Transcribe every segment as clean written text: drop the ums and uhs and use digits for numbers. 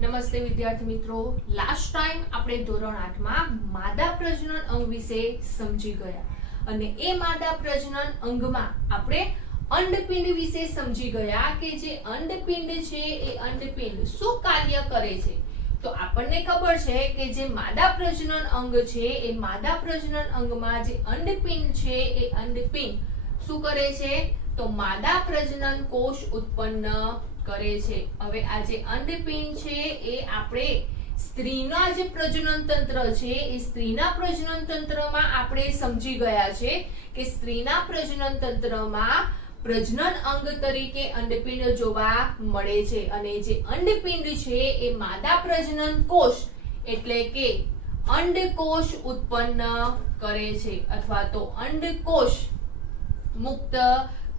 નમસ્તે વિદ્યાર્થી મિત્રો, લાસ્ટ ટાઈમ આપણે ધોરણ 8 માં માદા પ્રજનન અંગ વિશે સમજી ગયા અને એ માદા પ્રજનન અંગમાં આપણે અંડપિંડ વિશે સમજી ગયા કે જે અંડપિંડ છે એ અંડપિંડ શું કાર્ય કરે છે. તો આપણને ખબર છે કે જે માદા પ્રજનન અંગ છે એ માદા પ્રજનન અંગમાં જે અંડપિંડ છે એ અંડપિંડ શું કરે છે તો માદા પ્રજનન કોષ ઉત્પન્ન કરે છે. હવે આ જે અંડપિંડ છે એ આપણે સ્ત્રીના જે પ્રજનન તંત્ર છે એ સ્ત્રીના પ્રજનન તંત્રમાં આપણે સમજી ગયા છે કે સ્ત્રીના પ્રજનન તંત્રમાં પ્રજનન અંગ તરીકે અંડપિંડ જોવા મળે છે અને જે અંડપિંડ છે એ માદા પ્રજનન કોષ એટલે કે અંડકોષ ઉત્પન્ન કરે છે અથવા તો અંડકોષ મુક્ત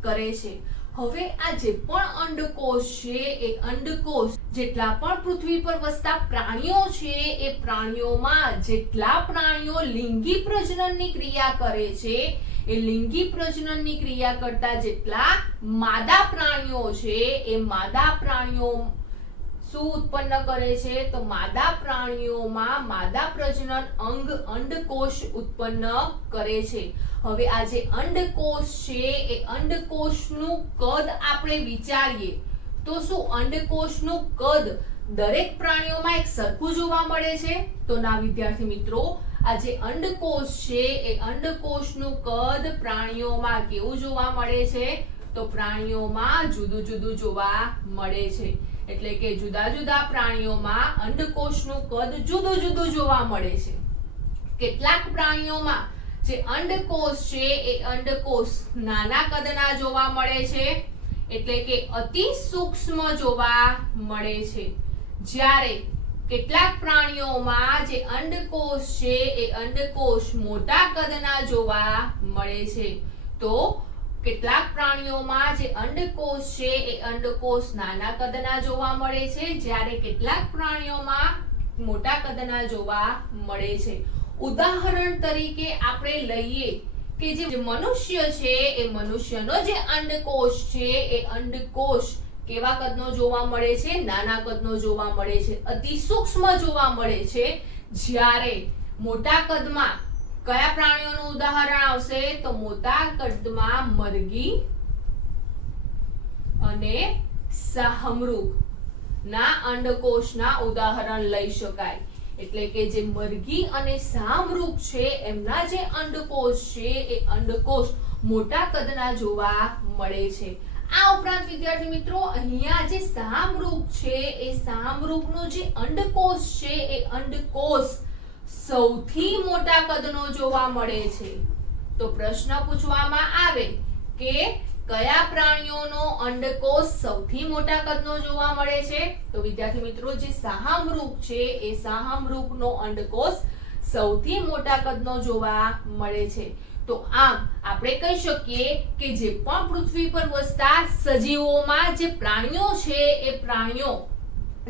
કરે છે. હવે આ જે પણ અંડકોષ છે એ અંડકોષ જેટલા પણ પૃથ્વી પર વસતા પ્રાણીઓ છે એ પ્રાણીઓમાં જેટલા પ્રાણીઓ લિંગી પ્રજનનની ક્રિયા કરે છે એ લિંગી પ્રજનનની ક્રિયા કરતા જેટલા માદા પ્રાણીઓ છે એ માદા પ્રાણીઓ શું ઉત્પન્ન કરે છે તો માદા પ્રાણીઓમાં માદા પ્રજનન અંગ અંડકોષ ઉત્પન્ન કરે છે. હવે આ જે અંડકોષ છે એ અંડકોષનું કદ આપણે વિચારીએ તો શું અંડકોષનું કદ દરેક પ્રાણીઓમાં એક સરખું જોવા મળે છે? તો ના વિદ્યાર્થી મિત્રો, આ જે અંડકોષ છે એ અંડકોષનું કદ પ્રાણીઓમાં કેવું જોવા મળે છે તો પ્રાણીઓમાં જુદું જુદું જોવા મળે છે. એટલે કે જુદા જુદા પ્રાણીઓમાં અંડકોષનું કદ જુદું જુદું જોવા મળે છે. કેટલાક પ્રાણીઓમાં જે અંડકોષ છે એ અંડકોષ નાના કદના જોવા મળે છે એટલે કે અતિ સૂક્ષ્મ જોવા મળે છે. જ્યારે કેટલાક પ્રાણીઓમાં જે અંડકોષ છે એ અંડકોષ મોટા કદના જોવા મળે છે. તો કેટલાક પ્રાણીઓમાં જે અંડકોષ છે એ અંડકોષ નાના કદના જોવા મળે છે જ્યારે કેટલાક પ્રાણીઓમાં મોટા કદના જોવા મળે છે. ઉદાહરણ તરીકે આપણે લઈએ કે જે મનુષ્ય છે એ મનુષ્યનો જે અંડકોષ છે એ અંડકોષ કેવા કદનો જોવા મળે છે? નાના કદનો જોવા મળે છે, અતિ સૂક્ષ્મ જોવા મળે છે. જ્યારે મોટા કદમાં કયા પ્રાણીઓનું ઉદાહરણ આવશે તો મોટા કદમાં મરઘી અને શાહમૃગ ના અંડકોષના ઉદાહરણ લઈ શકાય. એટલે કે જે મરઘી અને શાહમૃગ છે એમના જે અંડકોષ છે એ અંડકોષ મોટા કદના જોવા મળે છે. આ ઉપરાંત વિદ્યાર્થી મિત્રો, અહીંયા જે શાહમૃગ છે એ શાહમૃગનો જે અંડકોષ છે એ અંડકોષ સૌથી મોટા કદનો જોવા મળે છે. તો પ્રશ્ન પૂછવામાં આવે કે કયા પ્રાણીઓનો અંડકોષ સૌથી મોટા કદનો જોવા મળે છે? તો વિદ્યાર્થી મિત્રો, જે શાહમૃગ છે એ શાહમૃગનો અંડકોષ સૌથી મોટા કદનો જોવા મળે છે. તો આમ આપણે કહી શકીએ કે જે પણ પૃથ્વી પર વસતા સજીવોમાં જે પ્રાણીઓ છે એ પ્રાણીઓ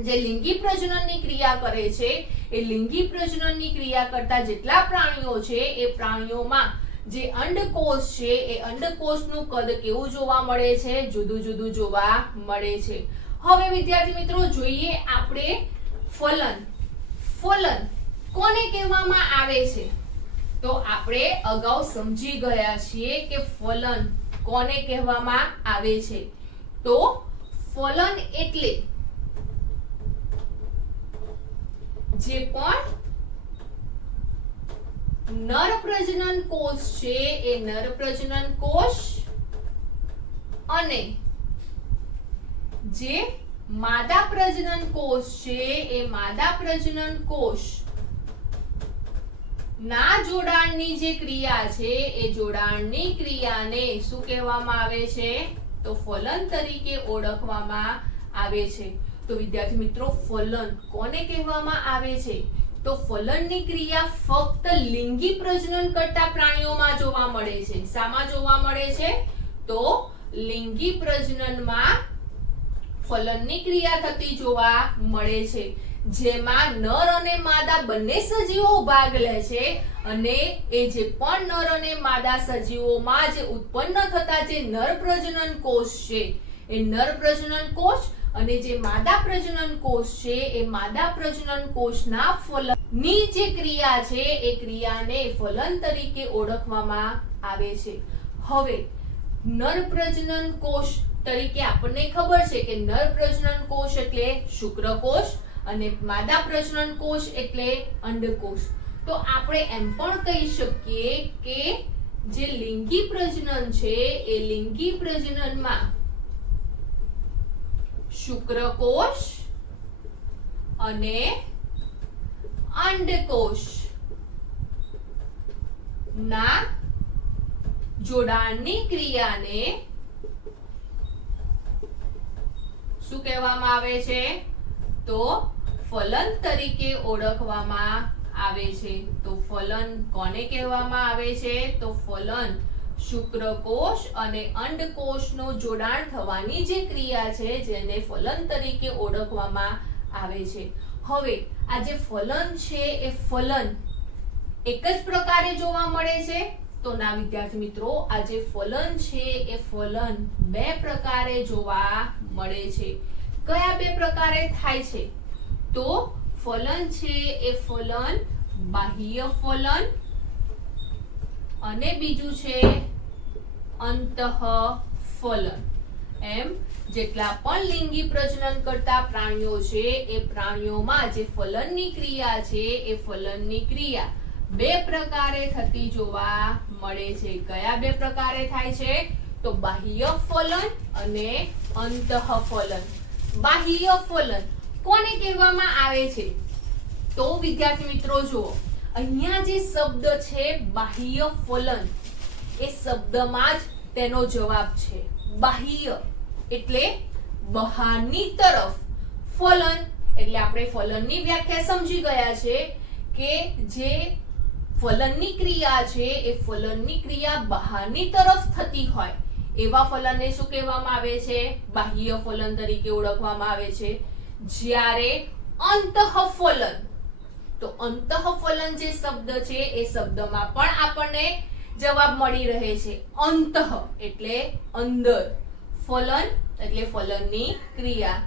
જે લિંગી પ્રજનનની ક્રિયા કરે છે એ લિંગી પ્રજનનની ક્રિયા કરતા જેટલા પ્રાણીઓ છે એ પ્રાણીઓમાં જે અંડકોષ છે એ અંડકોષનું કદ કેવું જોવા મળે છે? જુદું જુદું જોવા મળે છે. હવે વિદ્યાર્થી મિત્રો જોઈએ આપણે ફલન. ફલન કોને કહેવામાં આવે છે? તો આપણે અગાઉ સમજી ગયા છીએ કે ફલન કોને કહેવામાં આવે છે. તો ફલન એટલે જે પણ નર પ્રજનન કોષ છે એ નર પ્રજનન કોષ અને જે માદા પ્રજનન કોષ છે એ માદા પ્રજનન કોષ ના જોડાણની જે ક્રિયા છે એ જોડાણની ક્રિયાને શું કહેવામાં આવે છે? તો ફલન તરીકે ઓળખવામાં આવે છે. તો વિદ્યાર્થી મિત્રો, ફલન કોને કહેવામાં આવે છે? તો ફલનની ક્રિયા ફક્ત લિંગી પ્રજનન કરતા પ્રાણીઓમાં જોવા મળે છે. શામાં જોવા મળે છે? તો લિંગી પ્રજનનમાં ફલનની ક્રિયા થતી જોવા મળે છે. જેમાં નર અને માદા બંને સજીવો ભાગ લે છે અને એ જે પણ નર અને માદા સજીવોમાં જે ઉત્પન્ન થતા જે નર પ્રજનન કોષ છે એ નર પ્રજનન કોષ અને જે માદા પ્રજનન કોષ છે એ માદા પ્રજનન કોષના ફલનની જે ક્રિયા છે એ ક્રિયાને ફલન તરીકે ઓળખવામાં આવે છે. હવે નર પ્રજનન કોષ તરીકે આપણને ખબર છે કે નર પ્રજનન કોષ એટલે શુક્રકોષ અને માદા પ્રજનન કોષ એટલે અંડકોષ. તો આપણે એમ પણ કહી શકીએ કે જે લિંગી પ્રજનન છે એ લિંગી પ્રજનનમાં શુક્રકોષ અને અંડકોષ ના જોડાણની ક્રિયાને શું કહેવામાં આવે છે? તો ફલન તરીકે ઓળખવામાં આવે છે. તો ફલન કોને કહેવામાં આવે છે? તો ફલન શુક્રકોષ અને અંડકોષનું જોડાણ થવાની જે ક્રિયા છે જેને ફલન તરીકે ઓળખવામાં આવે છે. હવે આ જે ફલન છે એ ફલન એક જ પ્રકારે જોવા મળે છે? તો ના વિદ્યાર્થી મિત્રો, આ જે ફલન છે એ ફલન બે પ્રકારે જોવા મળે છે. કયા બે પ્રકારે થાય છે? તો ફલન છે એ ફલન બાહ્ય ફલન અને બીજું છે અંતઃફલન. એમ જેટલા પણ લિંગી પ્રજનન કરતા પ્રાણીઓ છે એ પ્રાણીઓમાં જે ફલનની ક્રિયા છે એ ફલનની ક્રિયા બે પ્રકારે થતી જોવા મળે છે. કયા બે પ્રકારે થાય છે? તો બાહ્ય ફલન અને અંતઃફલન. બાહ્ય ફલન કોને કહેવામાં આવે છે? તો વિદ્યાર્થી મિત્રો જુઓ, અહીંયા જે શબ્દ છે બાહ્ય ફલન, એ શબ્દમાં જ તેનો જવાબ છે. બાહ્ય એટલે બહારની તરફ, ફલન એટલે આપણે ફલનની વ્યાખ્યા સમજી ગયા છે કે જે ફલનની ક્રિયા છે એ ફલનની ક્રિયા બહારની તરફ થતી હોય એવા ફલનને શું કહેવામાં આવે છે? બાહ્ય ફલન તરીકે ઓળખવામાં આવે છે. જ્યારે અંતઃફલન, તો અંતઃફલન જે શબ્દ છે એ શબ્દમાં પણ આપણને જવાબ મળી રહે છે. અંતઃ એટલે અંદર, ફલન એટલે ફલનની ક્રિયા.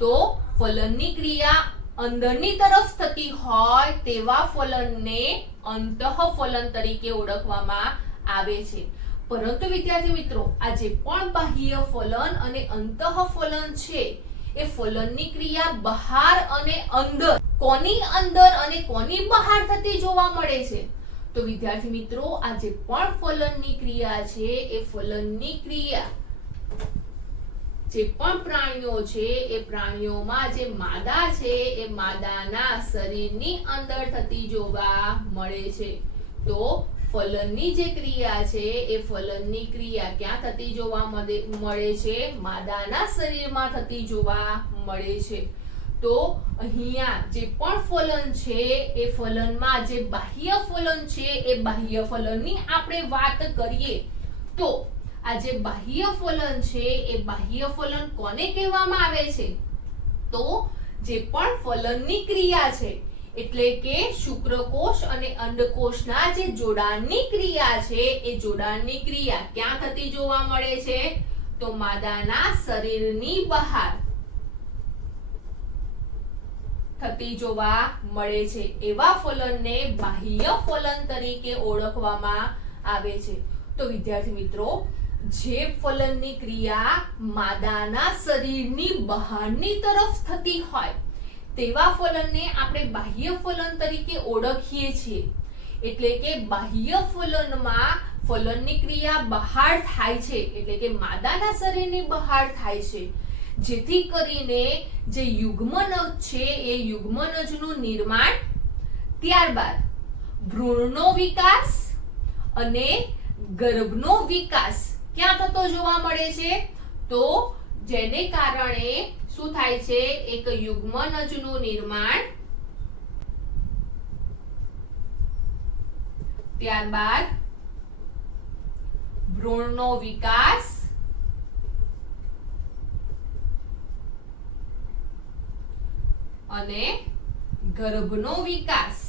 તો ફલનની ક્રિયા અંદરની તરફ થતી હોય તેવા ફલનને અંતઃફલન તરીકે ઓળખવામાં આવે છે. પરંતુ વિદ્યાર્થી મિત્રો, આ જે પણ બાહ્ય ફલન અને અંતઃફલન છે એ ફલનની ક્રિયા બહાર અને અંદર, કોની અંદર અને કોની બહાર થતી જોવા મળે છે? તો વિદ્યાર્થી મિત્રો, આ જે પણ ફલનની ક્રિયા છે એ ફલનની ક્રિયા જે પણ પ્રાણીઓ છે એ પ્રાણીઓમાં જે માદા છે એ માદાના શરીરની અંદર થતી જોવા મળે છે. તો ફલનની જે ક્રિયા છે એ ફલનની ક્રિયા ક્યાં થતી જોવા મળે છે? માદાના શરીરમાં થતી જોવા મળે છે. તો અહીંયા જે પણ ફલન છે એ ફલનમાં જે બાહ્ય ફલન છે એ બાહ્ય ફલનની આપણે વાત કરીએ તો આ જે બાહ્ય ફલન છે એ બાહ્ય ફલન કોને કહેવામાં આવે છે? તો જે પણ ફલનની ક્રિયા છે એટલે કે શુક્રકોષ અને અંડકોષના જે જોડાણની ક્રિયા છે એ જોડાણની ક્રિયા ક્યાં થતી જોવા મળે છે? તો માદાના શરીરની બહાર થતી જોવા મળે છે. એવા ફલનને બાહ્ય ફલન તરીકે ઓળખવામાં આવે છે. તો વિદ્યાર્થી મિત્રો, જે ફલનની ક્રિયા માદાના શરીરની બહારની તરફ થતી હોય તેવા ફલનને આપણે બાહ્ય ફલન તરીકે ઓળખીએ છીએ. એટલે કે બાહ્ય ફલનમાં ફલનની ક્રિયા બહાર થાય છે, એટલે કે માદાના શરીરની બહાર થાય છે, જેથી કરીને જે યુગ્મનજ છે એ યુગ્મનજનું નિર્માણ, ત્યારબાદ ભ્રૂણનો વિકાસ અને ગર્ભનો વિકાસ ક્યાં થતો જોવા મળે છે? તો જેને કારણે શું થાય છે? એક યુગ્મનજનું નિર્માણ, ત્યારબાદ ભ્રૂણનો વિકાસ અને ગર્ભનો વિકાસ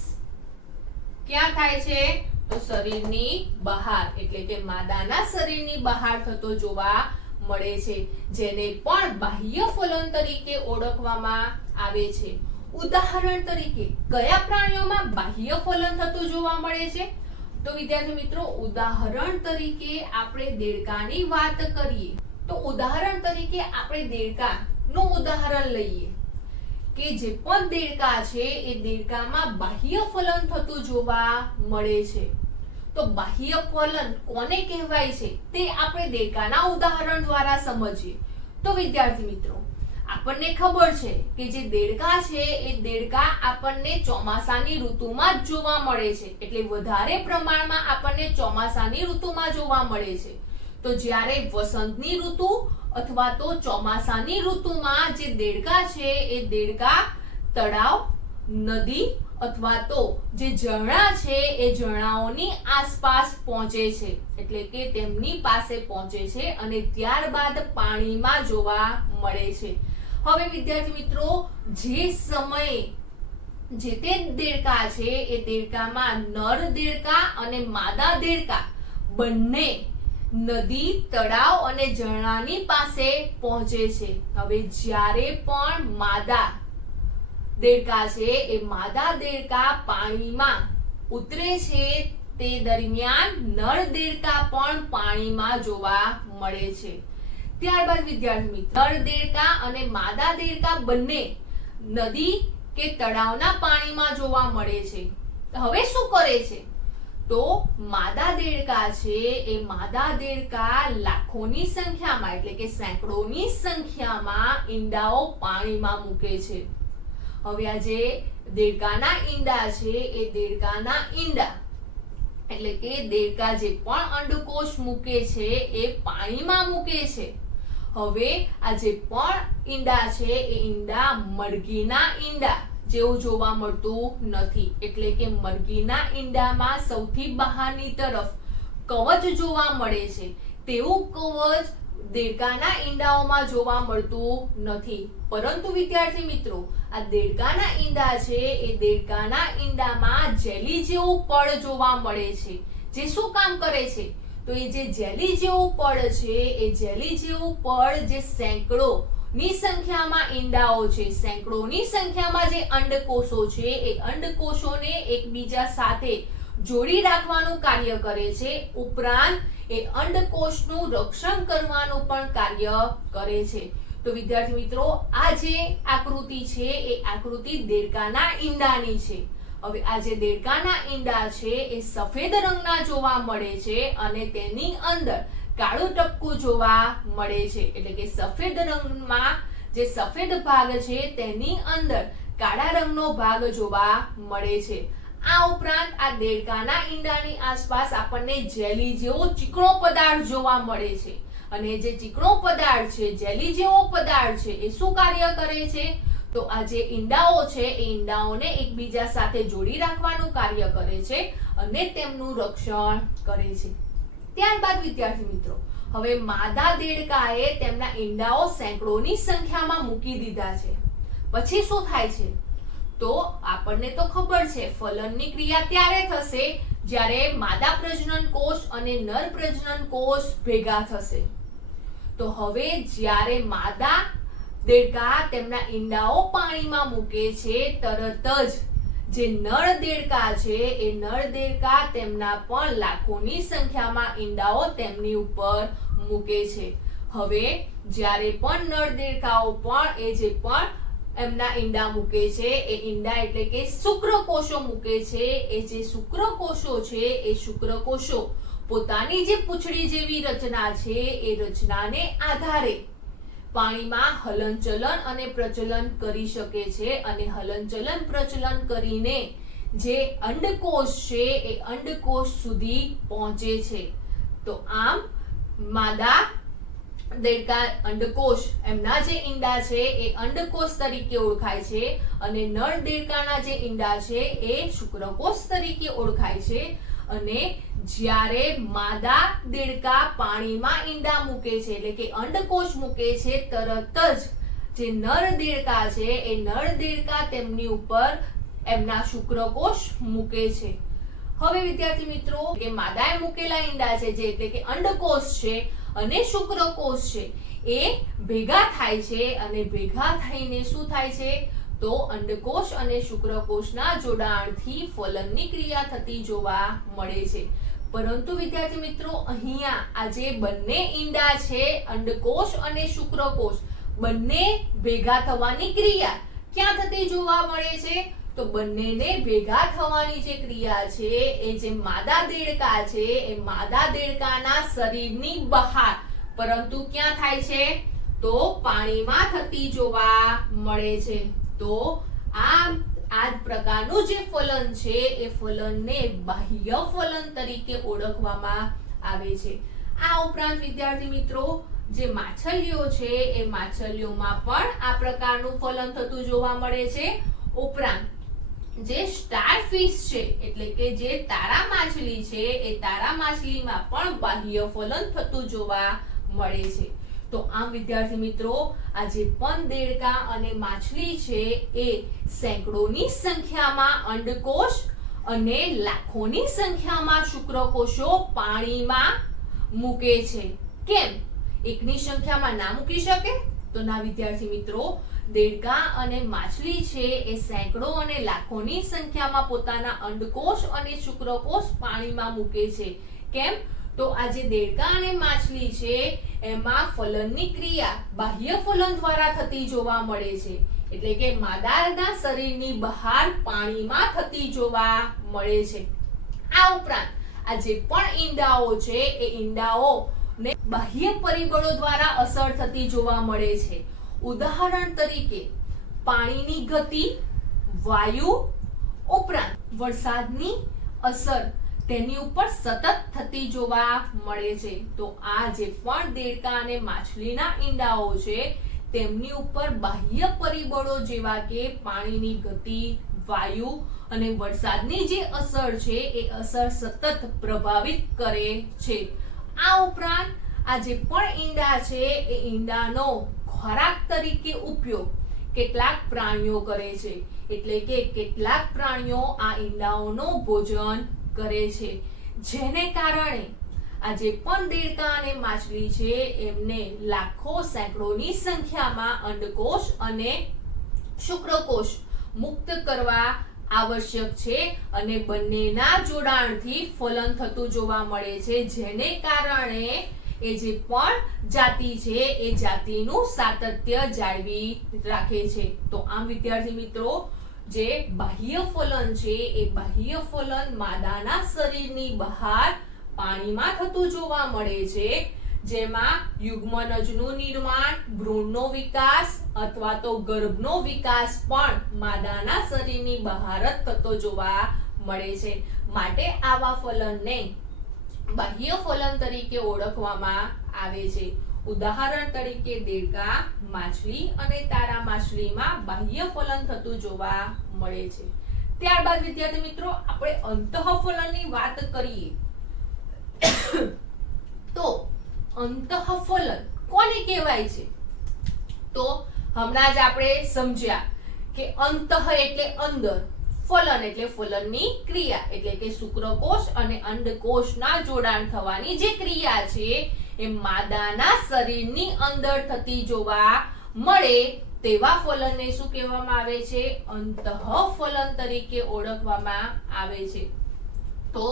ક્યાં થાય છે? તો શરીરની બહાર, એટલે કે માદાના શરીરની બહાર થતો જોવા મળે છે, જેને પણ બાહ્ય ફલન તરીકે ઓળખવામાં આવે છે. ઉદાહરણ તરીકે કયા પ્રાણીઓમાં બાહ્ય ફલન થતું જોવા મળે છે? તો વિદ્યાર્થી મિત્રો, ઉદાહરણ તરીકે આપણે દેડકાની વાત કરીએ તો ઉદાહરણ તરીકે આપણે દેડકાનું ઉદાહરણ લઈએ કે જે પણ દેડકા છે એ દેડકામાં બાહ્ય ફલન થતું જોવા મળે છે. તો બાહ્ય ફલન કોને કહેવાય છે તે આપણે દેડકાના ઉદાહરણ દ્વારા સમજીએ. તો વિદ્યાર્થી મિત્રો, આપણને ખબર છે કે જે દેડકા છે એ દેડકા આપણને ચોમાસાની ઋતુમાં જ જોવા મળે છે, એટલે વધારે પ્રમાણમાં આપણને ચોમાસાની ઋતુમાં જોવા મળે છે. તો જ્યારે વસંતની ઋતુ અથવા તો ચોમાસાની ઋતુમાં જે દેડકા છે એ દેડકા તળાવ, નદી અથવા તો જે ઝરણા છે એ ઝરણાઓની આસપાસ પહોંચે છે, એટલે કે તેમની પાસે પહોંચે છે અને ત્યારબાદ પાણીમાં જોવા મળે છે. હવે વિદ્યાર્થી મિત્રો, જે સમયે જે તે દેડકા છે એ દેડકામાં નર દેડકા અને માદા દેડકા બંને નદી, તળાવ અને ઝરણાની પાસે પહોંચે છે. હવે જ્યારે પણ માદા દેડકા છે એ માદા દેડકા પાણીમાં ઉતરે છે તે દરમિયાન નર દેડકા પણ પાણીમાં જોવા મળે છે. ત્યારબાદ વિદ્યાર્થી મિત્રો, નર દેડકા અને માદા દેડકા બંને નદી કે તળાવના પાણીમાં જોવા મળે છે. હવે શું કરે છે? તો માદા દેડકા છે એ માદા દેડકા લાખોની સંખ્યામાં એટલે કે સેંકડોની સંખ્યામાં ઈંડાઓ પાણીમાં મૂકે છે. હવે આ જે દેડકાના ઈંડા છે એ દેડકાના ઈંડા એટલે કે દેડકા જે પણ અંડકોષ મૂકે છે એ પાણીમાં મૂકે છે. હવે આ જે પણ ઈંડા છે એ ઈંડા મરઘીના ઈંડા જેવું જોવા મળતું નથી, એટલે કે મરઘીના ઈંડામાં સૌથી બહારની તરફ કવચ જોવા મળે છે, તેવું કવચ દેડકાના ઈંડાઓમાં જોવા મળતું નથી. પરંતુ વિદ્યાર્થી મિત્રો, આ દેડકાના ઈંડા છે એ દેડકાના ઈંડામાં જેલી જેવું પડ જોવા મળે છે, જે શું કામ કરે છે? તો એ જે જેલી જેવું પડ છે એ જેલી જેવું પડ જે સેંકડો ની સંખ્યામાં ઈંડાઓ છે, સેંકડોની સંખ્યામાં જે અંડકોષો છે એ અંડકોષોને એકબીજા સાથે જોડી રાખવાનું કાર્ય કરે છે. ઉપરાંત એ અંડકોષનું રક્ષણ કરવાનું પણ કાર્ય કરે છે. તો વિદ્યાર્થી મિત્રો, આ જે આકૃતિ છે એ આકૃતિ દેડકાના ઈંડાની છે. હવે આ જે દેડકાના ઈંડા છે એ સફેદ રંગના જોવા મળે છે અને તેની અંદર કાળું ટપકું જોવા મળે છે, એટલે કે સફેદ રંગમાં જે સફેદ ભાગ છે તેની અંદર કાળા રંગનો ભાગ જોવા મળે છે. આ ઉપરાંત આ દેડકાના ઈંડાની આસપાસ આપણને જેલી જેવો ચીકણો પદાર્થ જોવા મળે છે અને જે ચીકણો પદાર્થ છે, જેલી જેવો પદાર્થ છે, એ શું કાર્ય કરે છે? તો આ જે ઈંડાઓ છે એ ઈંડાઓને એકબીજા સાથે જોડી રાખવાનું કાર્ય કરે છે અને તેમનું રક્ષણ કરે છે. ત્યારબાદ વિદ્યાર્થી મિત્રો, હવે માદા દેડકાએ તેમના ઈંડાઓ સેંકડોની સંખ્યામાં મૂકી દીધા છે. પછી શું થાય છે? તો આપણને તો ખબર છે, ફલનની ક્રિયા ત્યારે થશે જ્યારે માદા પ્રજનન કોષ અને નર પ્રજનન કોષ ભેગા થશે. તો હવે જ્યારે માદા દેડકા તેમના ઈંડાઓ પાણીમાં મૂકે છે, તરત જ જે નર દેડકા છે એ નર દેડકા તેમના પણ લાખોની સંખ્યામાં ઈંડાઓ તેમની ઉપર મૂકે છે. હવે જ્યારે પણ નર દેડકાઓ પણ એ જે પણ એમના ઈંડા મૂકે છે એ ઈંડા એટલે કે શુક્રકોષો મૂકે છે. એ જે શુક્રકોષો છે એ શુક્રકોષો પોતાની જે પૂંછડી જેવી રચના છે એ રચનાને આધારે પાણીમાં હલનચલન અને પ્રચલન કરી શકે છે અને હલનચલન પ્રચલન કરીને જે અંડકોષ છે એ અંડકોષ સુધી પહોંચે છે. તો આમ માદા દેડકા અંડકોષ એમના જે ઈંડા છે એ અંડકોષ તરીકે ઓળખાય છે અને નર દેડકાના જે ઈંડા છે એ શુક્રકોષ તરીકે ઓળખાય છે. અને જ્યારે માદા દેડકા પાણીમાં ઈંડા મૂકે છે એટલે કે અંડકોષ મૂકે છે, તરત જ જે નર દેડકા છે એ નર દેડકા તેમની ઉપર એમના શુક્રકોષ મૂકે છે. હવે વિદ્યાર્થી મિત્રો, કે માદાએ મૂકેલા ઈંડા છે જે એટલે કે અંડકોષ છે અને શુક્રકોષ છે એ ભેગા થાય છે અને ભેગા થઈને શું થાય છે તો અંડકોષ અને શુક્રકોષના જોડાણથી ફલનની ક્રિયા થતી જોવા મળે છે. પરંતુ વિદ્યાર્થી મિત્રો અહીંયા આ જે બંને ઈંડા છે અંડકોષ અને શુક્રકોષ બંને ભેગા થવાની ક્રિયા ક્યાં થતી જોવા મળે છે તો બંનેને ભેગા થવાની જે ક્રિયા છે એ જે માદા દેડકા છે એ માદા દેડકાના શરીરની બહાર પરંતુ ક્યાં થાય છે તો પાણીમાં થતી જોવા મળે છે. તો આ પ્રકારનું જે ફલન છે એ ફલનને બાહ્ય ફલન તરીકે ઓળખવામાં આવે છે. આ ઉપરાંત વિદ્યાર્થી મિત્રો જે માછલીઓ છે એ માછલીઓમાં પણ આ પ્રકારનું ફલન થતું જોવા મળે છે. ઉપરાંત જે સ્ટારફિશ છે એટલે કે જે તારા માછલી છે એ તારા માછલીમાં પણ બાહ્ય ફલન થતું જોવા મળે છે. તો આમ વિદ્યાર્થી મિત્રો આ જે પણ દેડકા અને માછલી છે એ સેંકડોની સંખ્યામાં અંડકોષ અને લાખોની સંખ્યામાં શુક્રકોષો પાણીમાં મૂકે છે. કેમ એકની સંખ્યામાં ના મૂકી શકે તો ના વિદ્યાર્થી મિત્રો દેડકા અને માછલી છે એ સેંકડો અને લાખોની સંખ્યામાં પોતાના અંડકોષ અને શુક્રકોષ પાણીમાં મૂકે છે. કેમ તો આ જે દેડકા અને માછલી છે એમાં ફલનની ક્રિયા બાહ્ય ફલન દ્વારા થતી જોવા મળે છે એટલે કે માદાના શરીરની બહાર પાણીમાં થતી જોવા મળે છે. આ ઉપરાંત આ જે પણ ઈંડાઓ છે એ ઈંડાઓને બાહ્ય પરિબળો દ્વારા અસર થતી જોવા મળે છે. ઉદાહરણ તરીકે પાણીની ગતિ, વાયુ ઉપરાંત વરસાદની અસર તેની ઉપર સતત થતી જોવા મળે છે. તો આ જે પણ દેડકા અને માછલીના ઈંડાઓ છે તેમની ઉપર બાહ્ય પરિબળો જેવા કે પાણીની ગતિ, વાયુ અને વરસાદની જે અસર છે એ અસર સતત પ્રભાવિત કરે છે. આ ઉપરાંત આ જે પણ ઈંડા છે એ ઈંડાનો ખોરાક તરીકે ઉપયોગ કેટલાક પ્રાણીઓ કરે છે એટલે કે કેટલાક પ્રાણીઓ આ ઈંડાઓનો ભોજન કરે છે જેને કારણે આ જે પણ દેડકા અને માછલી છે એમને લાખો સેંકડોની સંખ્યામાં અંડકોષ અને શુક્રકોષ મુક્ત કરવા આવશ્યક છે અને બંનેના જોડાણથી ફલન થતું જોવા મળે છે જેને કારણે એ જે પણ જાતિ છે એ જાતિનું સાતત્ય જાળવી રાખે છે. તો આમ વિદ્યાર્થી મિત્રો જે બાહ્ય ફલન છે એ બાહ્ય ફલન માદાના શરીરની બહાર પાણીમાં થતું જોવા મળે છે જેમાં યુગ્મનજનું નિર્માણ, ભ્રૂણનો વિકાસ અથવા તો ગર્ભનો વિકાસ પણ માદાના શરીરની બહાર જ થતો જોવા મળે છે. માટે આવા ફલનને બાહ્ય ફલન તરીકે ઓળખવામાં આવે છે. ઉદાહરણ તરીકે દેડકા, માછલી અને તારા માછલીમાં બાહ્ય ફલન થતું જોવા મળે છે. ત્યારબાદ વિદ્યાર્થી મિત્રો આપણે અંતઃફલનની વાત કરીએ તો અંતઃફલન કોને કહેવાય છે તો હમણાં જ આપણે સમજ્યા કે અંતઃ એટલે અંદર, ફલન એટલે ફલનની ક્રિયા એટલે કે શુક્રકોષ અને અંડકોષના જોડાણ થવાની જે ક્રિયા છે એ માદાના શરીરની અંદર થતી જોવા મળે તેવા ફલનને શું કહેવામાં આવે છે અંતઃફલન તરીકે ઓળખવામાં આવે છે. તો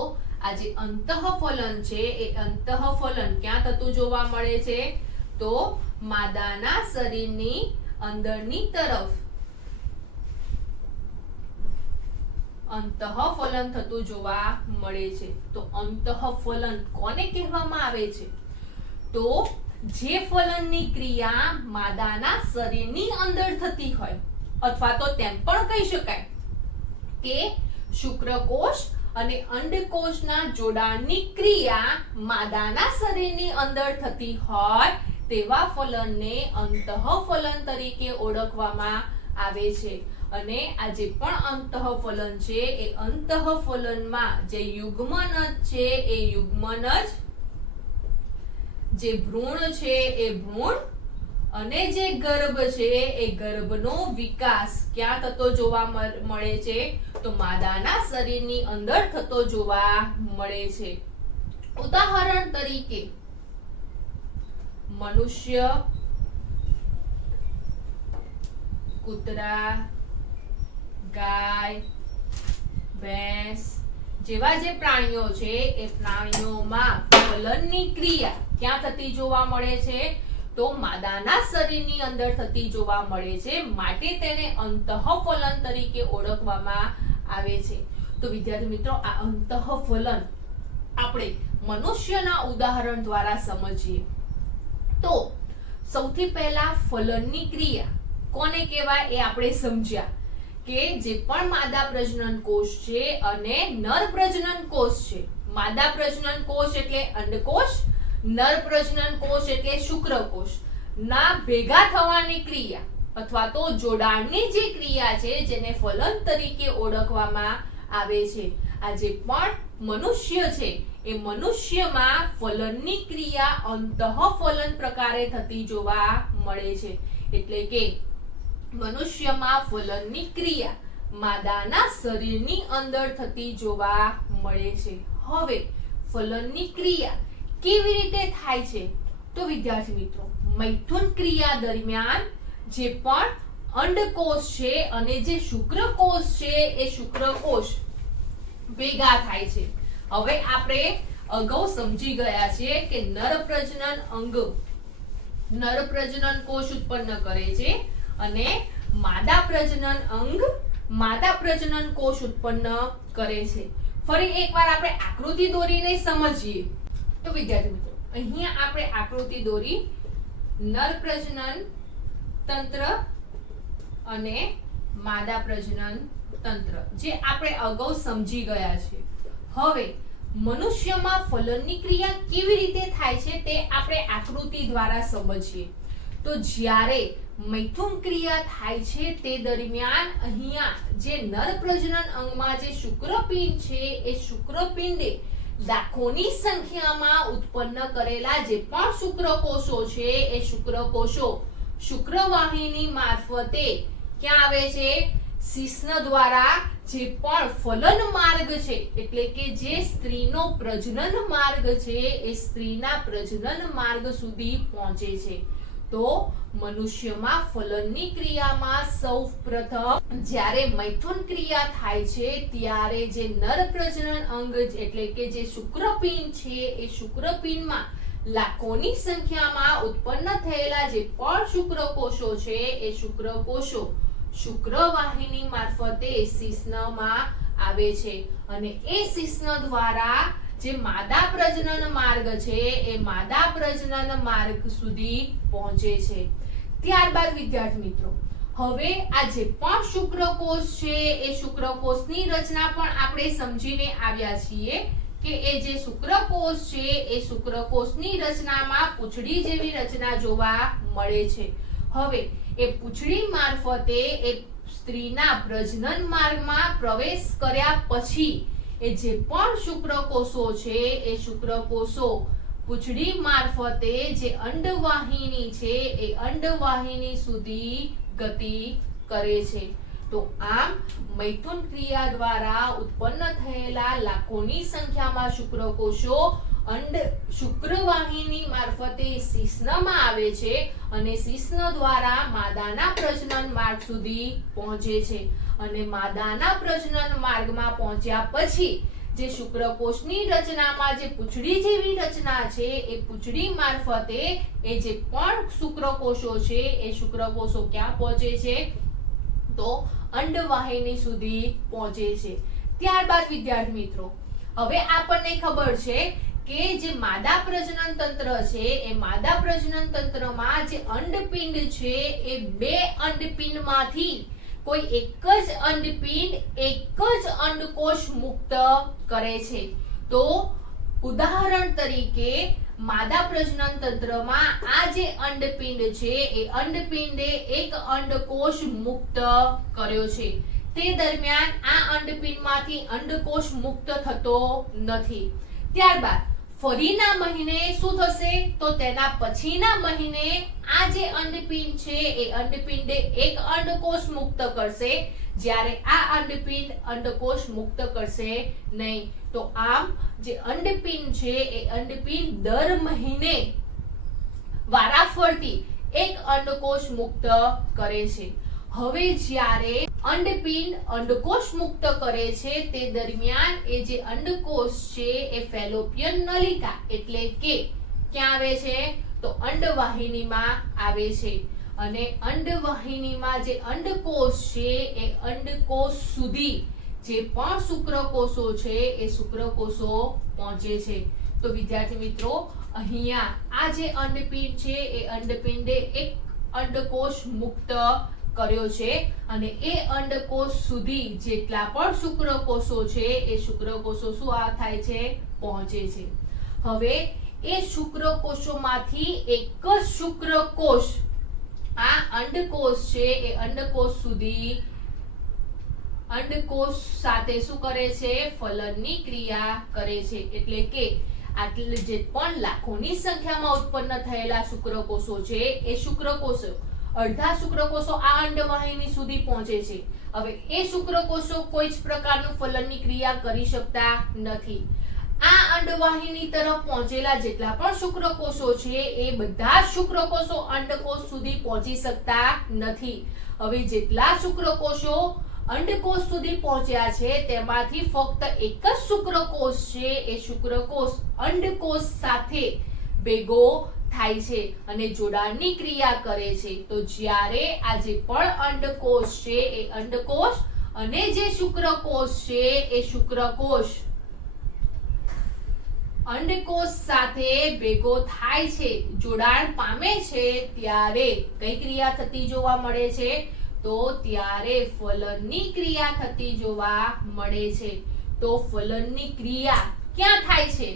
આ જે અંતઃફલન છે એ અંતઃફલન ક્યાં થતું જોવા મળે છે તો માદાના શરીરની અંદરની તરફ અંતઃફલન થતું જોવા મળે છે. તો અંતઃફલન કોને કહેવામાં આવે છે તો જે ફલનની ક્રિયા માદાના શરીરની અંદર થતી હોય અથવા તો તેમ પણ કહી શકાય કે શુક્રકોષ અને અંડકોષના જોડાણની ક્રિયા માદાના શરીરની અંદર થતી હોય તેવા ફલનને અંતઃફલન તરીકે ઓળખવામાં આવે છે. અને આ જે પણ અંતઃફલન છે એ અંતઃફલનમાં જે યુગ્મનજ છે એ યુગ્મનજ, જે ભ્રૂણ છે એ ભ્રૂણ અને જે ગર્ભ છે એ ગર્ભનો વિકાસ ક્યાં થતો જોવા મળે છે તો માદાના શરીરની અંદર થતો જોવા મળે છે. ઉદાહરણ તરીકે મનુષ્ય, કૂતરા, ગાય, ભેંસ જેવા જે પ્રાણીઓ છે એ પ્રાણીઓમાં ફલનની ક્રિયા ક્યાં થતી જોવા મળે છે? તો માદાના શરીરની અંદર થતી જોવા મળે છે, માટે તેને અંતઃફલન તરીકે ઓળખવામાં આવે છે. તો વિદ્યાર્થી મિત્રો, આ અંતઃફલન આપણે મનુષ્યના ઉદાહરણ દ્વારા સમજીએ તો સૌથી પહેલા ફલનની ક્રિયા કોને કહેવાય એ આપણે સમજ્યા કે જે પણ માદા પ્રજનન કોષ છે અને નર પ્રજનન કોષ છે. માદા પ્રજનન કોષ એટલે અંડકોષ, નર પ્રજનન કોષ એટલે શુક્રકોષ ના ભેગા થવાની ક્રિયા અથવા તો જોડાણની જે ક્રિયા છે જેને ફલન તરીકે ઓળખવામાં આવે છે. આ જે પણ મનુષ્ય છે એ મનુષ્યમાં ફલનની ક્રિયા અંતઃફલન પ્રકારે થતી જોવા મળે છે. એટલે કે મનુષ્યમાં ફલનની ક્રિયા માદાના શરીરની અંદર થતી જોવા મળે છે. હવે ફલનની ક્રિયા કેવી રીતે થાય છે? તો વિદ્યાર્થી મિત્રો, મૈથુન ક્રિયા દરમિયાન જે પણ અંડકોષ છે અને જે શુક્રકોષ છે એ શુક્રકોષ ભેગા થાય છે. હવે આપણે અગાઉ સમજી ગયા છીએ કે નર પ્રજનન અંગ નર પ્રજનન કોષ ઉત્પન્ન કરે છે અને માદા પ્રજનન અંગ માદા પ્રજનન કોષ ઉત્પન્ન કરે છે. ફરી એકવાર આપણે આકૃતિ દોરીને સમજીએ તો વિદ્યાર્થી મિત્રો, અહીંયા આપણે આકૃતિ દોરી નર પ્રજનન તંત્ર અને માદા પ્રજનન તંત્ર જે આપણે અગાઉ સમજી ગયા છે. હવે મનુષ્યમાં ફલનની ક્રિયા કેવી રીતે થાય છે તે આપણે આકૃતિ દ્વારા સમજીએ તો જ્યારે મૈથુન ક્રિયા થાય છે તે દરમિયાન અહીંયા જે નર પ્રજનન અંગમાં જે શુક્રપિંડ છે એ શુક્રપિંડે લાખોની સંખ્યામાં ઉત્પન્ન કરેલા જે પણ શુક્રકોષો છે એ શુક્રકોષો શુક્રવાહિની મારફતે ક્યાં આવે છે? શિશ્ન દ્વારા જે પણ ફલન માર્ગ છે એટલે કે જે સ્ત્રીનો પ્રજનન માર્ગ છે એ સ્ત્રીના પ્રજનન માર્ગ સુધી પહોંચે છે. તો મનુષ્યમાં ફલનની ક્રિયામાં સૌપ્રથમ જ્યારે મૈથુન ક્રિયા થાય છે ત્યારે જે નર પ્રજનન અંગ એટલે કે જે શુક્રપિંડ છે એ શુક્રપિંડમાં લાખોની સંખ્યામાં ઉત્પન્ન થયેલા જે પણ શુક્રકોષો છે એ શુક્રકોષો શુક્રવાહિની મારફતે શિશ્નમાં આવે છે અને એ શિશ્ન દ્વારા જે માદા પ્રજનન માર્ગ છે એ માદા પ્રજનન માર્ગ સુધી પહોંચે છે. ત્યારબાદ વિદ્યાર્થી મિત્રો, હવે આ જે પણ શુક્રકોષ છે એ શુક્રકોષની રચના પણ આપણે સમજીને આવ્યા છીએ કે એ જે શુક્રકોષ છે એ શુક્રકોષની રચનામાં પૂંછડી જેવી રચના જોવા મળે છે. હવે એ પૂંછડી મારફતે એ સ્ત્રીના પ્રજનન માર્ગમાં પ્રવેશ કર્યા પછી એ જે પણ શુક્રકોષો છે એ શુક્રકોષો પૂંછડી મારફતે જે અંડવાહિની છે એ અંડવાહિની સુધી ગતિ કરે છે. તો આમ મૈથુન ક્રિયા દ્વારા ઉત્પન્ન થયેલા લાખોની સંખ્યામાં શુક્રકોષો શુક્રવાહિની મારફતે શિશ્નમાં આવે છે અને શિશ્ન દ્વારા માદાના પ્રજનન માર્ગ સુધી પહોંચે છે અને માદાના પ્રજનન માર્ગમાં પહોંચ્યા પછી જે શુક્રકોષની રચનામાં જે પૂંછડી જેવી રચના છે એ પૂંછડી મારફતે એ જે પણ શુક્રકોષો છે એ શુક્રકોષો ક્યાં પહોંચે છે? તો અંડવાહિની સુધી પહોંચે છે. ત્યારબાદ વિદ્યાર્થી મિત્રો, હવે આપણને ખબર છે કે જે માદા પ્રજનન તંત્ર છે એ માદા પ્રજનન તંત્રમાં જે અંડપિંડ છે એ બે અંડપિંડમાંથી કોઈ એક જ અંડપિંડ એક જ અંડકોષ મુક્ત કરે છે. તો ઉદાહરણ તરીકે માદા પ્રજનન તંત્રમાં આ જે અંડપિંડ છે એ અંડપિંડે એક અંડકોષ મુક્ત કર્યો છે. તે દરમિયાન આ અંડપિંડમાંથી અંડકોષ મુક્ત થતો નથી. ત્યારબાદ ફરીના મહિને શું થશે? તો તેના પછીના મહિને આ જે અંડપિંડ છે એ અંડપિંડે એક અંડકોષ મુક્ત કરશે, જ્યારે આ અંડપિંડ અંડકોષ મુક્ત કરશે નહીં. તો આમ જે અંડપિંડ છે એ અંડપિંડ દર મહિને ફરતી એક અંડકોષ મુક્ત કરે છે. હવે જ્યારે અંડપિંડ અંડકોષ મુક્ત કરે છે તે દરમિયાન એ જે અંડકોષ છે એ ફેલોપિયન નલિકા એટલે કે ક્યાં આવે છે તો અંડવાહિનીમાં આવે છે. અને અંડવાહિનીમાં જે અંડકોષ છે એ અંડકોષ સુધી જે પણ શુક્રકોષો છે એ શુક્રકોષો પહોંચે છે. તો વિદ્યાર્થી મિત્રો અહીંયા આ જે અંડપિંડ છે એ અંડપિંડે એક અંડકોષ મુક્ત કર્યો છે અને એ અંડકોષ સુધી જેટલા પણ શુક્રકોષો છે એ શુક્રકોષો શું થાય છે પહોંચે છે. હવે એ શુક્રકોષોમાંથી એક જ શુક્રકોષ આ અંડકોષ છે એ અંડકોષ સુધી અંડકોષ સાથે શું કરે છે ફલનની ક્રિયા કરે છે. એટલે કે આટલે જે પણ લાખોની સંખ્યામાં ઉત્પન્ન થયેલા શુક્રકોષો છે એ શુક્રકોષો અડધા શુક્રકોષો આ અંડવાહિની સુધી પહોંચે છે. હવે એ શુક્રકોષો કોઈ જ પ્રકારનું ફલનની ક્રિયા કરી શકતા નથી. આ અંડવાહિની તરફ પહોંચેલા જેટલા પણ શુક્રકોષો છે એ બધા શુક્રકોષો અંડકોષ સુધી પહોંચી શકતા નથી. હવે જેટલા શુક્રકોષો અંડકોષ સુધી પહોંચ્યા છે તેમાંથી ફક્ત એક જ શુક્રકોષ છે એ શુક્રકોષ અંડકોષ સાથે ભેગો થાય છે અને જોડાણની ક્રિયા કરે છે. તો જ્યારે આ જે પણ અંડકોષ છે એ અંડકોષ અને જે શુક્રકોષ છે એ શુક્રકોષ અંડકોષ સાથે ભેગો થાય છે જોડાણ પામે છે ત્યારે કઈ ક્રિયા થતી જોવા મળે છે તો ત્યારે ફલનની ક્રિયા થતી જોવા મળે છે. તો ફલનની ક્રિયા ક્યાં થાય છે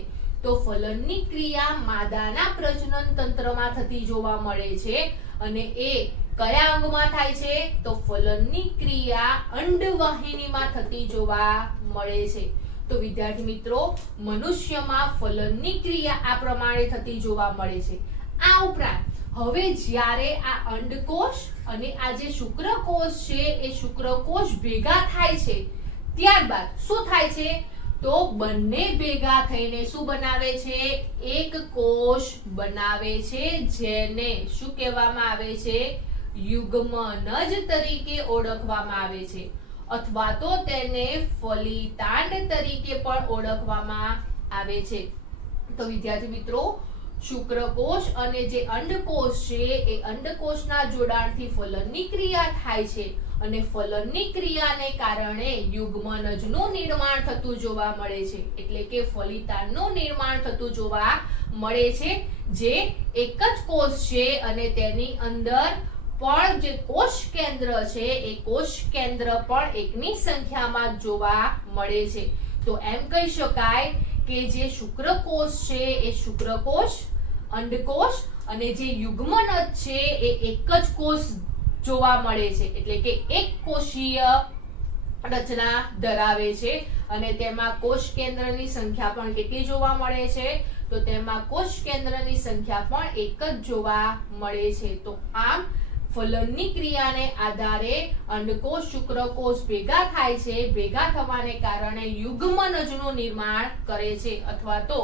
તો ફલનની ક્રિયા માદાના પ્રજનન તંત્રમાં થતી જોવા મળે છે. અને એ કયા અંગમાં થાય છે તો ફલનની ક્રિયા અંડવાહિનીમાં થતી જોવા મળે છે. તો વિદ્યાર્થી મિત્રો મનુષ્યમાં ફલનની ક્રિયા આ પ્રમાણે થતી જોવા મળે છે. આ ઉપરાંત હવે જ્યારે આ અંડકોષ અને આ જે શુક્રકોષ છે એ શુક્રકોષ ભેગા થાય છે ત્યારબાદ શું થાય છે તો બંને ભેગા થઈને શું બનાવે છે એક કોષ બનાવે છે જેને શું કહેવામાં આવે છે યુગ્મનજ તરીકે ઓળખવામાં આવે છે અથવા તો તેને ફલિતાંડ તરીકે પણ ઓળખવામાં આવે છે. તો વિદ્યાર્થી મિત્રો શુક્રકોષ અને જે અંડકોષ છે એ અંડકોષના જોડાણથી ફલનની ક્રિયા થાય છે અને ફલનની ક્રિયાને કારણે યુગ્મનજનું નિર્માણ થતું જોવા મળે છે. એટલે કે ફલિતાંડનું નિર્માણ થતું જોવા મળે છે જે એક જ કોષ છે અને તેની અંદર પણ જે કોષ કેન્દ્ર છે એ કોષ કેન્દ્ર પણ એકની સંખ્યામાં જોવા મળે છે. તો એમ કહી શકાય કે જે શુક્રકોષ છે એ શુક્રકોષ અંડકોષ અને જે યુગ્મનજ છે એ એક જ કોષ જોવા મળે છે. એટલે કે એક કોષીય રચના ધરાવે છે અને તેમાં કોષ કેન્દ્રની સંખ્યા પણ કેટલી જોવા મળે છે તો તેમાં કોષ કેન્દ્રની સંખ્યા પણ એક જ જોવા મળે છે. તો આમ ફલનની ક્રિયાને આધારે અંડકોષ શુક્રકોષ ભેગા થાય છે. ભેગા થવાને કારણે યુગ્મનજનું નિર્માણ કરે છે અથવા તો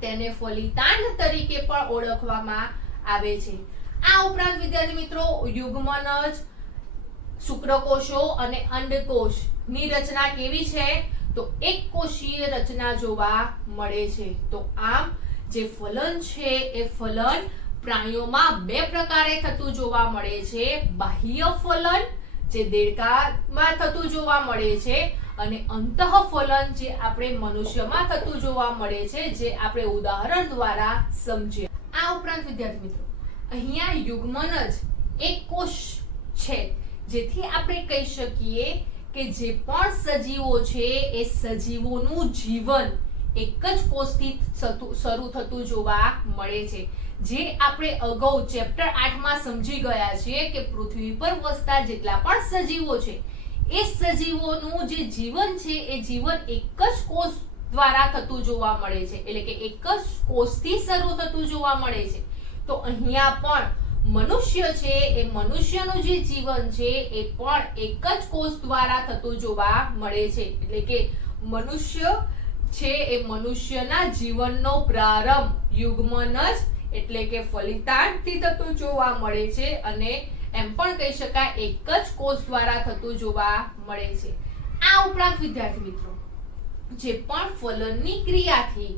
તેને ફલિતાંડ તરીકે પણ ઓળખવામાં આવે છે. આ ઉપરાંત વિદ્યાર્થી મિત્રો યુગ્મનજ શુક્રકોષો અને અંડકોષ ની રચના કેવી છે તો એક કોષીય રચના જોવા મળે છે. તો આમ જે ફલન છે એ ફલન પ્રાણીઓમાં બે પ્રકારે થતું જોવા મળે છે. બાહ્ય ફલન જે દેડકામાં થતું જોવા મળે છે અને અંતઃફલન જે આપણે મનુષ્યમાં થતું જોવા મળે છે જે આપણે ઉદાહરણ દ્વારા સમજીએ. આ ઉપરાંત વિદ્યાર્થી મિત્રો અહીંયા યુગ્મનજ એક કોષ છે જેથી આપણે કહી શકીએ કે જે પણ સજીવો છે એ સજીવોનું જીવન એક જ કોષથી શરૂ થતું જોવા મળે છે. જે આપણે અગાઉ ચેપ્ટર 8 માં સમજી ગયા છીએ કે પૃથ્વી પર વસતા જેટલા પણ સજીવો છે એ સજીવોનું જે જીવન છે એ જીવન એક જ કોષ દ્વારા થતું જોવા મળે છે. એટલે કે એક જ કોષથી શરૂ થતું જોવા મળે છે. તો અહીંયા પણ મનુષ્ય છે એ મનુષ્યનું જે જીવન છે એ પણ એક જ કોષ દ્વારા થતું જોવા મળે છે. એટલે કે મનુષ્ય છે એ મનુષ્યના જીવનનો પ્રારંભ યુગ્મનજ એટલે કે ફલિતાંડથી થતું જોવા મળે છે અને એમ પણ કહી શકાય એક જ કોષ દ્વારા થતું જોવા મળે છે. આ ઉપરાંત વિદ્યાર્થી મિત્રો જે પણ ફલનની ક્રિયાથી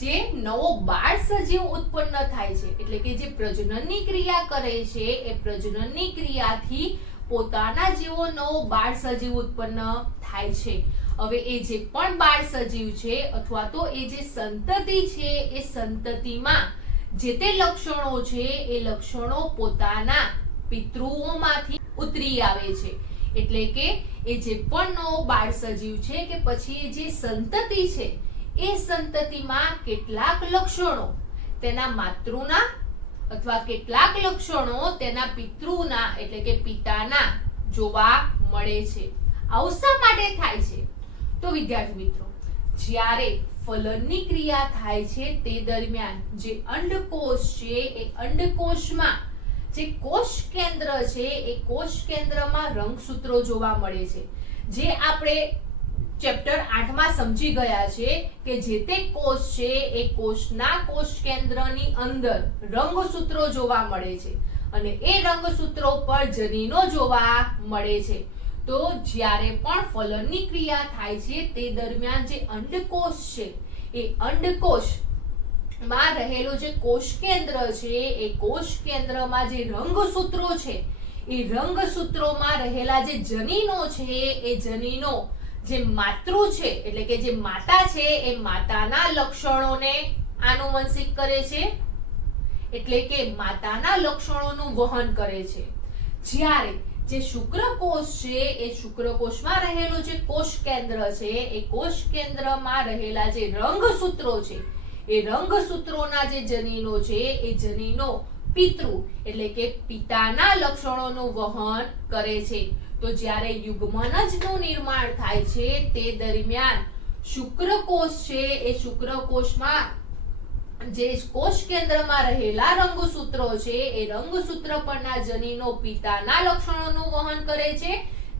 જે નવો બાળ સજીવ ઉત્પન્ન થાય છે એટલે કે જે પ્રજનનની ક્રિયા કરે છે એ પ્રજનનની ક્રિયાથી પોતાના જેવો નવો બાળ સજીવ ઉત્પન્ન થાય છે. હવે એ જે પણ બાળ સજીવ છે અથવા તો એ જે સંતતિ છે એ સંતતિમાં જે તે લક્ષણો છે એ લક્ષણો પોતાના પિતૃઓમાંથી ઉતરી આવે છે. એટલે કે એ જે પણ નવો બાળ સજીવ છે કે પછી એ જે સંતતિ છે એ સંતતિમાં કેટલાક લક્ષણો તેના માતૃના અથવા કેટલાક લક્ષણો તેના પિતૃના એટલે કે પિતાના જોવા મળે છે. આવું શા માટે થાય છે? તો વિદ્યાર્થી મિત્રો જ્યારે ફલનની ક્રિયા થાય છે તે દરમિયાન જે અંડકોષ છે એ અંડકોષમાં જે કોષ કેન્દ્ર છે એ કોષ કેન્દ્રમાં રંગસૂત્રો જોવા મળે છે. જે આપણે ચેપ્ટર 8 માં સમજી ગયા છે કે જે તે કોષ છે એ કોષના કોષ કેન્દ્રની અંદર રંગસૂત્રો જોવા મળે છે અને એ રંગસૂત્રો પર જનીનો જોવા મળે છે. તો જ્યારે પણ ફલનની ક્રિયા થાય છે તે દરમિયાન જે અંડકોષ છે એ અંડકોષ માં રહેલો જે કોષ કેન્દ્ર છે એ કોષ કેન્દ્રમાં જે રંગસૂત્રો છે એ રંગસૂત્રોમાં રહેલા જે જનીનો છે એ જનીનો જે માતૃ છે એટલે કે જે માતા છે એ માતાના લક્ષણોને આનુવંશિક કરે છે એટલે કે માતાના લક્ષણોનું વહન કરે છે. જ્યારે જે શુક્રકોષ છે એ શુક્રકોષમાં રહેલું જે કોષ કેન્દ્ર છે એ કોષ કેન્દ્રમાં રહેલા જે રંગસૂત્રો છે એ રંગસૂત્રોના જે જનીનો છે એ જનીનો પિતૃ એટલે કે પિતાના લક્ષણોનું વહન કરે છે. તો જ્યારે યુગ્મનજનું નિર્માણ થાય છે તે દરમિયાન શુક્રકોષ છે એ શુક્રકોષમાં જે કોષ કેન્દ્રમાં રહેલા રંગસૂત્રો છે એ રંગસૂત્ર પરના જનીનો પિતાના લક્ષણોનું વહન કરે છે.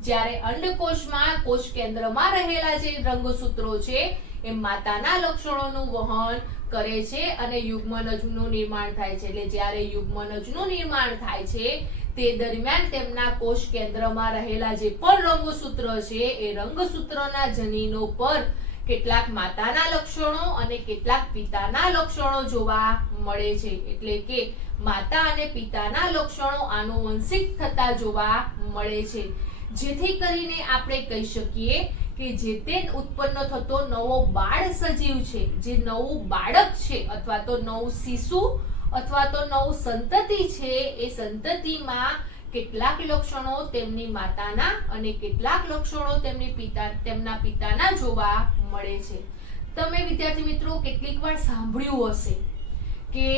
જ્યારે અંડકોષમાં કોષ કેન્દ્રમાં રહેલા જે રંગસૂત્રો છે એ માતાના લક્ષણોનું વહન કરે છે અને યુગ્મનજનું નિર્માણ થાય છે. એટલે જ્યારે યુગ્મનજનું નિર્માણ થાય છે તે દરમિયાન તેમના કોષ કેન્દ્રમાં રહેલા જે પણ રંગસૂત્ર છે એ રંગસૂત્રના જનીનો પર કેટલાક માતાના લક્ષણો અને કેટલાક પિતાના લક્ષણો જોવા મળે છે. એટલે કે માતા અને પિતાના લક્ષણો આનુવંશિક થતા જોવા મળે છે. જેથી કરીને આપણે કહી શકીએ કે જે તે ઉત્પન્ન થતો નવો બાળ સજીવ છે જે નવું બાળક છે અથવા તો નવું શિશુ અથવા તો નવું સંતતિ છે એ સંતતિમાં કેટલાક લક્ષણો તેમની માતાના અને કેટલાક લક્ષણો તેમના પિતાના જોવા મળે છે. તમે વિદ્યાર્થી મિત્રો કેટલીક વાર સાંભળ્યું હશે કે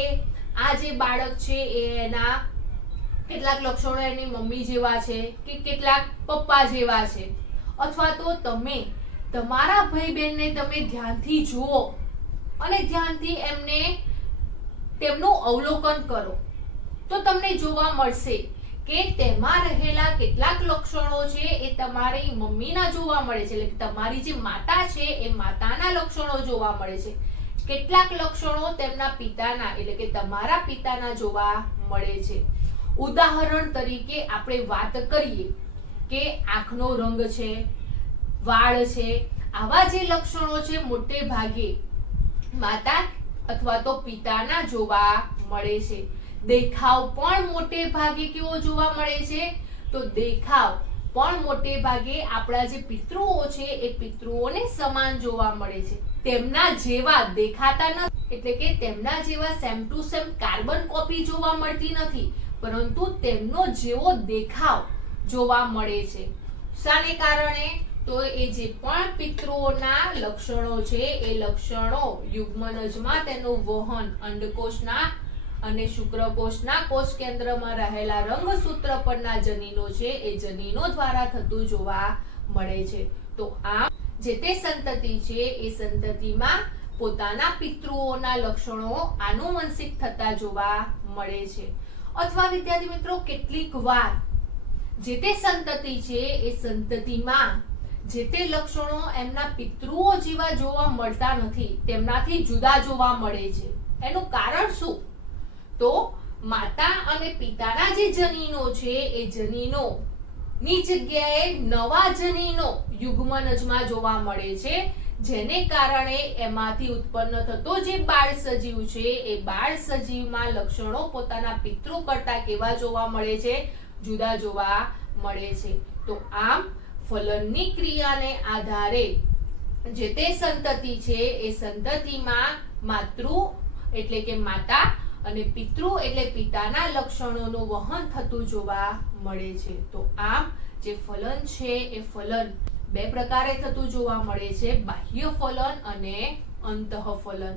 આ જે બાળક છે એના કેટલાક લક્ષણો એની મમ્મી જેવા છે કે કેટલાક પપ્પા જેવા છે અથવા તો તમે તમારા ભાઈ બહેનને તમે ધ્યાનથી જુઓ અને ધ્યાનથી એમને તેમનું અવલોકન કરો તો તમને જોવા મળશે કે તેમાં રહેલા કેટલાક લક્ષણો છે એ તમારી મમ્મીના જોવા મળે છે એટલે તમારી જે માતા છે એ માતાના લક્ષણો જોવા મળે છે. કેટલાક લક્ષણો તેમના પિતાના એટલે કે તમારા પિતાના જોવા મળે છે. ઉદાહરણ તરીકે આપણે વાત કરીએ કે આંખનો રંગ છે, વાળ છે, આવા જે લક્ષણો છે મોટે ભાગે માતા અથવા તો પિતાના જોવા મળે છે. દેખાવ પણ મોટે ભાગે કેવો જોવા મળે છે? તો દેખાવ પણ મોટે ભાગે આપણા જે પિતૃઓ છે એ પિતૃઓને સમાન જોવા મળે છે. તેમના જેવા દેખાતા નથી એટલે કે તેમના જેવા same to same carbon copy જોવા મળતી નથી પરંતુ તેમનો જેવો દેખાવ જોવા મળે છે. શાને કારણે? તો એ જે પણ પિતૃઓના લક્ષણો છે એ લક્ષણો યુગ્મનજમાં તેનું વહન અંડકોષના અને શુક્રકોષના કોષ કેન્દ્રમાં રહેલા રંગસૂત્ર પરના જનીનો છે એ જનીનો દ્વારા થતું જોવા મળે છે. તો આ જે તે સંતતિ છે એ સંતતિમાં પોતાના પિતૃઓના લક્ષણો આનુવંશિક થતા જોવા મળે છે. અથવા વિદ્યાર્થી મિત્રો કેટલીક વાર જે તે સંતતિ છે એ સંતતિમાં જે તે લક્ષણો એમના પિતૃઓ જેવા જોવા મળતા નથી, તેમનાથી જુદા જોવા મળે છે. એનું કારણ શું? તો માતા અને પિતાના જે જનીનો છે એ જનીનો ની જગ્યાએ નવા જનીનો યુગ્મનજમાં જોવા મળે છે, જેને કારણે એમાંથી ઉત્પન્ન થતો જે બાળ સજીવ છે એ બાળ સજીવમાં લક્ષણો પોતાના પિતૃ કરતા કેવા જોવા મળે છે, જુદા જોવા મળે છે. તો આમ ફલનની ક્રિયાને આધારે જે તે સંતતિ છે એ સંતતિમાં માતૃ એટલે કે માતા અને પિતૃ એટલે પિતાના લક્ષણોનું વહન થતું જોવા મળે છે. તો આમ જે ફલન છે એ ફલન બે પ્રકારે થતું જોવા મળે છે, બાહ્ય ફલન અને અંતઃ ફલન.